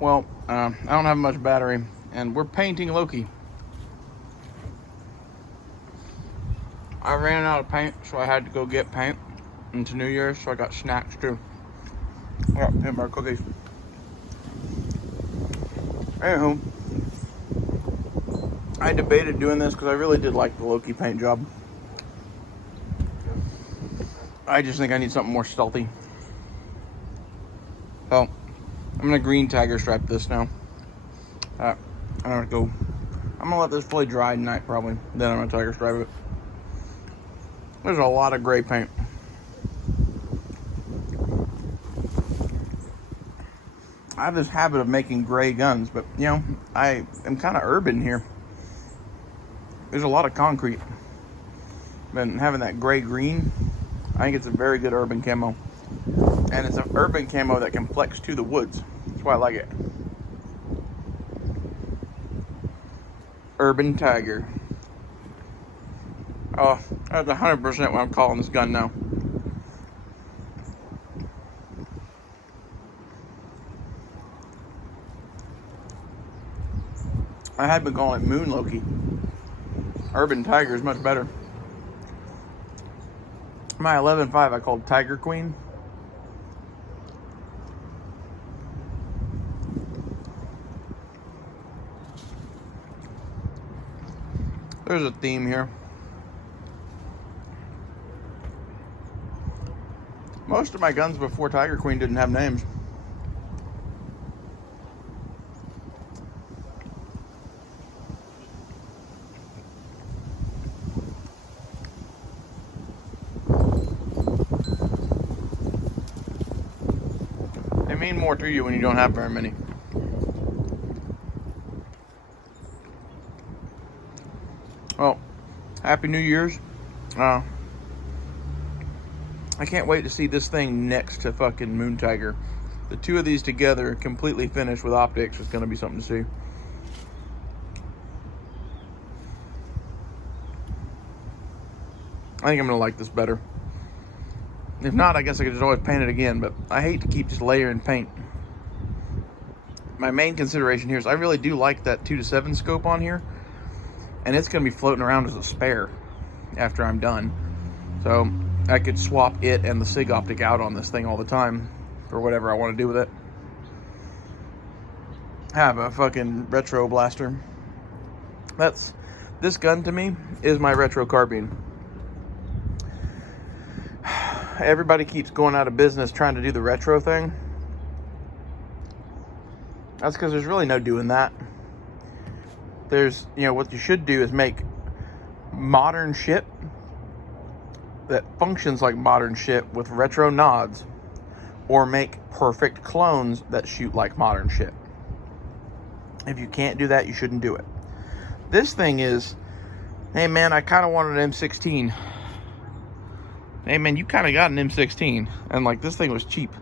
Well, I don't have much battery, and we're painting Loki. I ran out of paint, so I had to go get paint into New Year's, so I got snacks too. I got peanut butter cookies. Anywho, I debated doing this because I really did like the Loki paint job. I just think I need something more stealthy. So, I'm gonna green tiger stripe this now. I'm gonna let this fully dry tonight probably. Then I'm gonna tiger stripe it. There's a lot of gray paint. I have this habit of making gray guns, but you know, I am kind of urban here. There's a lot of concrete. But having that gray-green, I think it's a very good urban camo. And it's an urban camo that can flex to the woods. That's why I like it. Urban Tiger. Oh, that's 100% what I'm calling this gun now. I had been calling it Moon Loki. Urban Tiger is much better. My 11.5 I called Tiger Queen. There's a theme here. Most of my guns before Tiger Queen didn't have names. They mean more to you when you don't have very many. Well, Happy New Year's. I can't wait to see this thing next to fucking Moon Tiger. The two of these together, completely finished with optics, is going to be something to see. I think I'm going to like this better. If not, I guess I could just always paint it again, but I hate to keep just layering paint. My main consideration here is I really do like that 2-7 scope on here, and it's going to be floating around as a spare after I'm done. So I could swap it and the SIG optic out on this thing all the time for whatever I want to do with it. Have a fucking retro blaster. This gun to me is my retro carbine. Everybody keeps going out of business trying to do the retro thing. That's because there's really no doing that. There's, what you should do is make modern shit that functions like modern shit with retro nods, or make perfect clones that shoot like modern shit. If you can't do that, you shouldn't do it. This thing is, hey man, I kind of wanted an M16. Hey man, you kind of got an M16, and like this thing was cheap.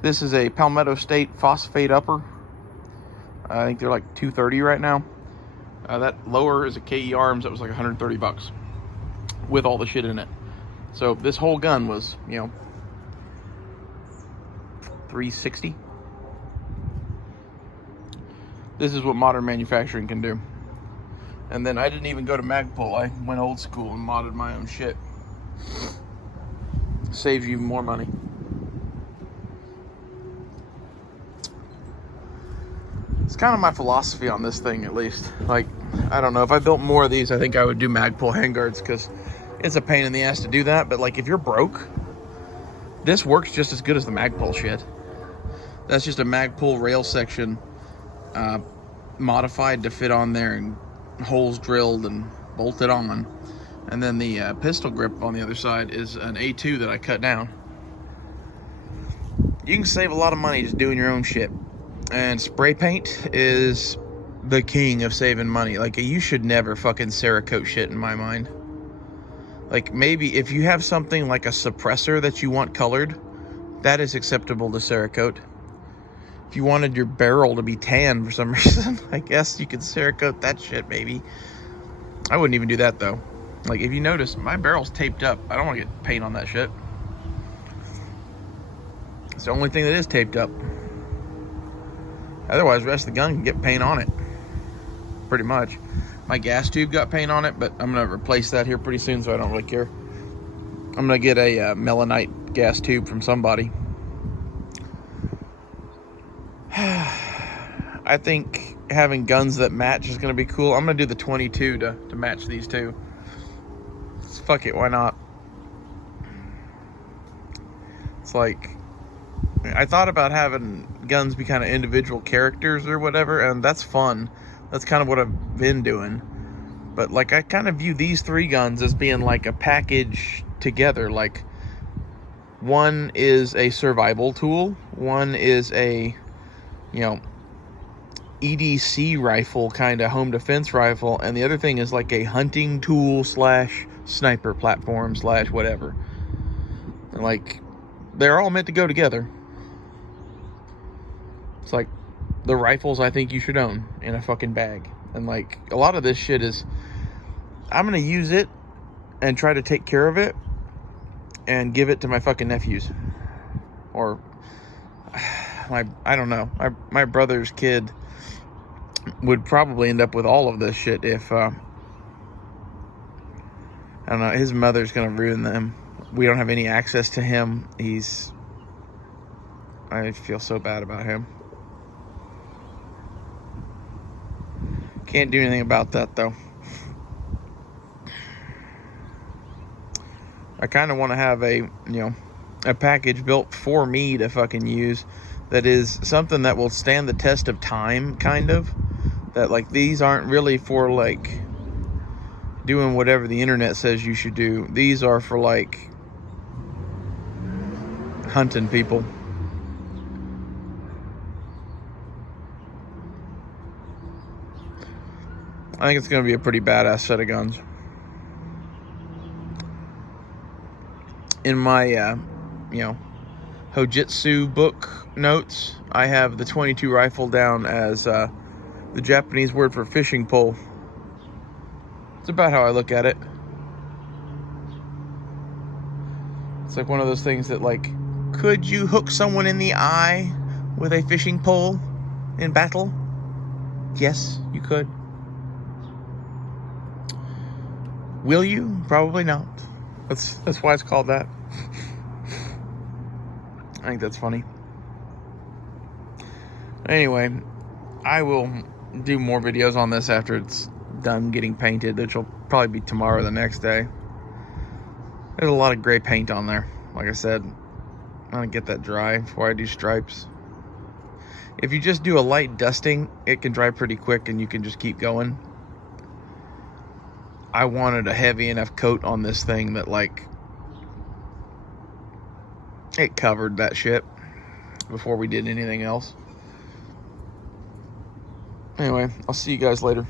This is a Palmetto State phosphate upper. I think they're like $230 right now. That lower is a KE Arms that was like $130 with all the shit in it. So this whole gun was, $360. This is what modern manufacturing can do. And then I didn't even go to Magpul. I went old school and modded my own shit. Saves you even more money. It's kind of my philosophy on this thing, at least. Like, I don't know, if I built more of these, I think I would do Magpul handguards, because it's a pain in the ass to do that. But like, if you're broke, this works just as good as the Magpul shit. That's just a Magpul rail section modified to fit on there, and holes drilled and bolted on. And then the pistol grip on the other side is an A2 that I cut down. You can save a lot of money just doing your own shit. And spray paint is the king of saving money. Like, you should never fucking Cerakote shit in my mind. Like, maybe if you have something like a suppressor that you want colored, that is acceptable to Cerakote. If you wanted your barrel to be tan for some reason, I guess you could Cerakote that shit, maybe. I wouldn't even do that, though. Like, if you notice, my barrel's taped up. I don't want to get paint on that shit. the only thing that is taped up. Otherwise, the rest of the gun can get paint on it. Pretty much. My gas tube got paint on it, but I'm going to replace that here pretty soon, so I don't really care. I'm going to get a melanite gas tube from somebody. I think having guns that match is going to be cool. I'm going to do the 22 to match these two. Fuck it, why not? It's like, I thought about having guns be kind of individual characters or whatever, and that's fun. That's kind of what I've been doing. But like, I kind of view these three guns as being like a package together. Like, one is a survival tool, one is a, you know, EDC rifle, kind of home defense rifle, and the other thing is like a hunting tool slash sniper platform slash whatever. And like, they're all meant to go together. It's like the rifles I think you should own in a fucking bag. And like, a lot of this shit is, I'm gonna use it and try to take care of it and give it to my fucking nephews, or I don't know, my brother's kid would probably end up with all of this shit if I don't know, his mother's gonna ruin them. We don't have any access to him. I feel so bad about him. Can't do anything about that though. I kind of want to have a package built for me to fucking use that is something that will stand the test of time, kind of. That like, these aren't really for like doing whatever the internet says you should do. These are for like hunting people. I think it's going to be a pretty badass set of guns. In my, Hojitsu book notes, I have the 22 rifle down as the Japanese word for fishing pole. It's about how I look at it. It's like one of those things that, like, could you hook someone in the eye with a fishing pole in battle? Yes, you could. Will you? Probably not. That's why it's called that. I think that's funny. Anyway, I will do more videos on this after it's done getting painted, which will probably be tomorrow or the next day. There's a lot of gray paint on there. Like I said, I'm gonna get that dry before I do stripes. If you just do a light dusting, it can dry pretty quick and you can just keep going. I wanted a heavy enough coat on this thing that, like, it covered that shit before we did anything else. Anyway, I'll see you guys later.